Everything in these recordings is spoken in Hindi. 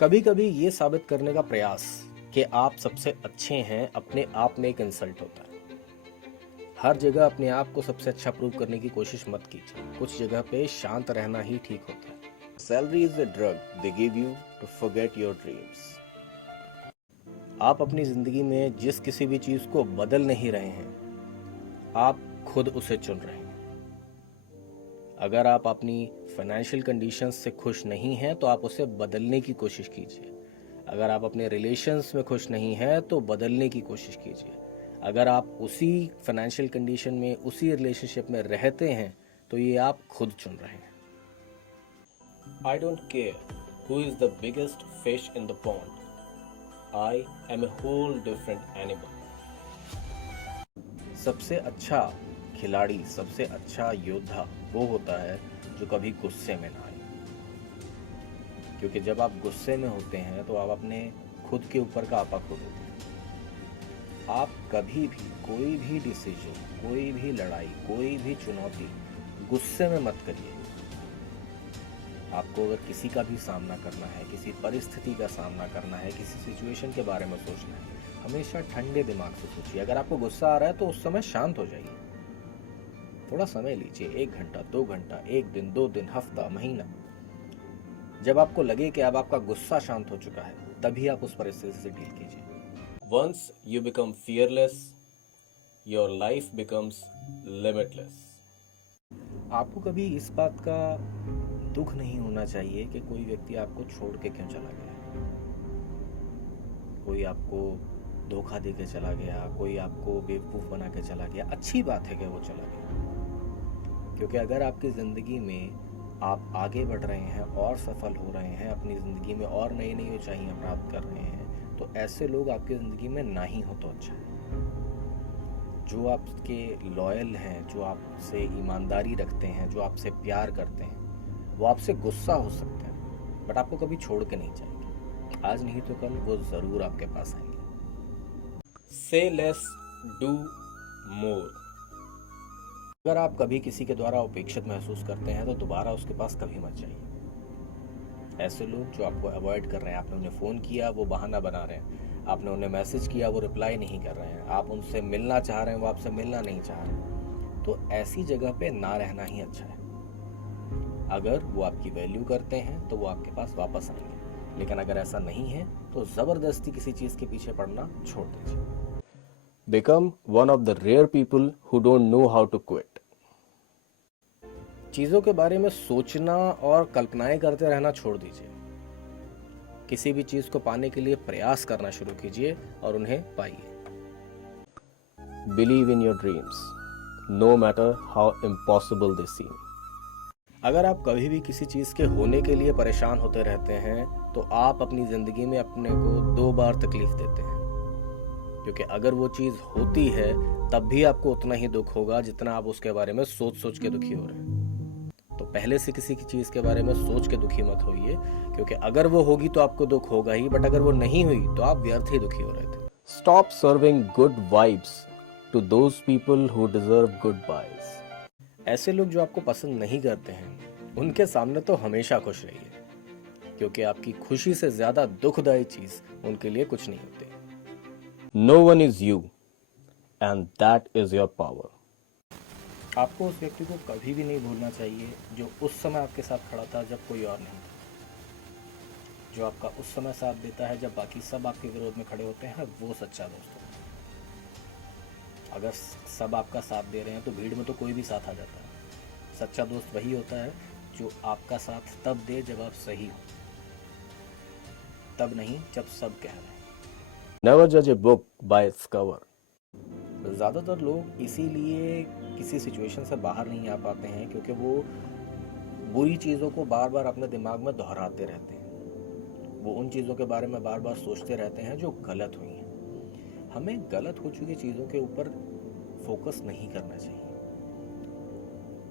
कभी कभी ये साबित करने का प्रयास कि आप सबसे अच्छे हैं अपने आप में एक इंसल्ट होता है। हर जगह अपने आप को सबसे अच्छा प्रूव करने की कोशिश मत कीजिए। कुछ जगह पे शांत रहना ही ठीक होता है। Salary is a drug they give you to forget your dreams. आप अपनी जिंदगी में जिस किसी भी चीज को बदल नहीं रहे हैं, आप खुद उसे चुन रहे हैं। अगर आप अपनी फाइनेंशियल कंडीशंस से खुश नहीं हैं तो आप उसे बदलने की कोशिश कीजिए। अगर आप अपने रिलेशंस में खुश नहीं हैं तो बदलने की कोशिश कीजिए। अगर आप उसी फाइनेंशियल कंडीशन में उसी रिलेशनशिप में रहते हैं तो ये आप खुद चुन रहे हैं। I don't care who is the biggest fish in the pond, I am a whole different animal. सबसे अच्छा खिलाड़ी, सबसे अच्छा योद्धा वो होता है जो कभी गुस्से में ना आए। क्योंकि जब आप गुस्से में होते हैं तो आप अपने खुद के ऊपर का आपा खो देते हैं। आप कभी भी कोई भी डिसीजन, कोई भी लड़ाई, कोई भी चुनौती गुस्से में मत करिए। आपको अगर किसी का भी सामना करना है, किसी परिस्थिति का सामना करना है, किसी सिचुएशन के बारे में सोचना है, हमेशा ठंडे दिमाग से सोचिए। अगर आपको गुस्सा आ रहा है तो उस समय शांत हो जाइए। थोड़ा समय लीजिए, 1 घंटा, 2 घंटा, 1 दिन, 2 दिन, हफ्ता, महीना। जब आपको लगे कि अब आपका गुस्सा शांत हो चुका है, तभी आप उस परिस्थिति से डील कीजिए। Once you become fearless, your life becomes limitless. आपको कभी इस बात का दुख नहीं होना चाहिए कि कोई व्यक्ति आपको छोड़ के क्यों चला गया। कोई आपको धोखा दे के चला गया, कोई आपको बेवकूफ़ बना के चला गया। अच्छी बात है कि वो चला गया, क्योंकि अगर आपकी ज़िंदगी में आप आगे बढ़ रहे हैं और सफल हो रहे हैं, अपनी ज़िंदगी में और नई नई ऊंचाइयां प्राप्त कर रहे हैं, तो ऐसे लोग आपकी ज़िंदगी में ना ही हो तो अच्छा है। जो आपके लॉयल हैं, जो आपसे ईमानदारी रखते हैं, जो आपसे प्यार करते हैं, वो आपसे गुस्सा हो सकते हैं बट आपको कभी छोड़ के नहीं जाएंगे। आज नहीं तो कल वो ज़रूर आपके पास आएंगे। से लेस, डू मोर। अगर आप कभी किसी के द्वारा उपेक्षित महसूस करते हैं तो दोबारा उसके पास कभी मत जाइए। ऐसे लोग जो आपको अवॉइड कर रहे हैं, आपने उन्हें फ़ोन किया वो बहाना बना रहे हैं, आपने उन्हें मैसेज किया वो रिप्लाई नहीं कर रहे हैं, आप उनसे मिलना चाह रहे हैं वो आपसे मिलना नहीं चाह रहे, तो ऐसी जगह पे ना रहना ही अच्छा है। अगर वो आपकी वैल्यू करते हैं तो वो आपके पास वापस आएंगे, लेकिन अगर ऐसा नहीं है तो ज़बरदस्ती किसी चीज़ के पीछे पड़ना छोड़ दीजिए। Become one of the rare people who don't know how to quit. चीज़ों के बारे में सोचना और कल्पनाएं करते रहना छोड़ दीजिए। किसी भी चीज़ को पाने के लिए प्रयास करना शुरू कीजिए और उन्हें पाइए। Believe in your dreams, no matter how impossible they seem. अगर आप कभी भी किसी चीज़ के होने के लिए परेशान होते रहते हैं तो आप अपनी ज़िंदगी में अपने को 2 बार तकलीफ देते हैं, क्योंकि अगर वो चीज़ होती है तब भी आपको उतना ही दुख होगा जितना आप उसके बारे में सोच सोच के दुखी हो रहे हैं। तो पहले से किसी की चीज़ के बारे में सोच के दुखी मत होइए, क्योंकि अगर वो होगी तो आपको दुख होगा ही, बट अगर वो नहीं हुई तो आप व्यर्थ ही दुखी हो रहे थे। Stop serving good vibes to those people who deserve good vibes. ऐसे लोग जो आपको पसंद नहीं करते हैं उनके सामने तो हमेशा खुश रहिए, क्योंकि आपकी खुशी से ज़्यादा दुखदायी चीज़ उनके लिए कुछ नहीं होती। No one is you, and that is your power. आपको उस व्यक्ति को कभी भी नहीं भूलना चाहिए जो उस समय आपके साथ खड़ा था जब कोई और नहीं था। जो आपका उस समय साथ देता है जब बाकी सब आपके विरोध में खड़े होते हैं, वो सच्चा दोस्त होता है। अगर सब आपका साथ दे रहे हैं तो भीड़ में तो कोई भी साथ आ जाता है। सच्चा दोस्त वही होता है जो आपका साथ तब दे जब आप सही हो, तब नहीं जब सब कह रहे हैं। Never judge a book by its cover. ज़्यादातर लोग इसीलिए किसी सिचुएशन से बाहर नहीं आ पाते हैं क्योंकि वो बुरी चीज़ों को बार बार अपने दिमाग में दोहराते रहते हैं। वो उन चीज़ों के बारे में बार बार सोचते रहते हैं जो गलत हुई हैं। हमें गलत हो चुकी चीज़ों के ऊपर फोकस नहीं करना चाहिए।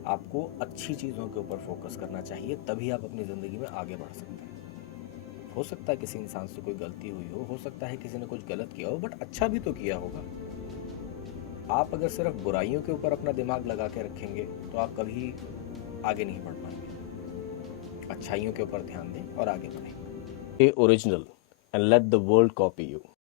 आपको अच्छी चीज़ों के ऊपर फोकस करना चाहिए, तभी आप अपनी ज़िंदगी में आगे बढ़ सकते हैं। हो सकता है किसी इंसान से कोई गलती हुई हो सकता है किसी ने कुछ गलत किया हो, बट अच्छा भी तो किया होगा। आप अगर सिर्फ बुराइयों के ऊपर अपना दिमाग लगा के रखेंगे तो आप कभी आगे नहीं बढ़ पाएंगे। अच्छाइयों के ऊपर ध्यान दें और आगे बढ़ें। Stay original and let the world copy you.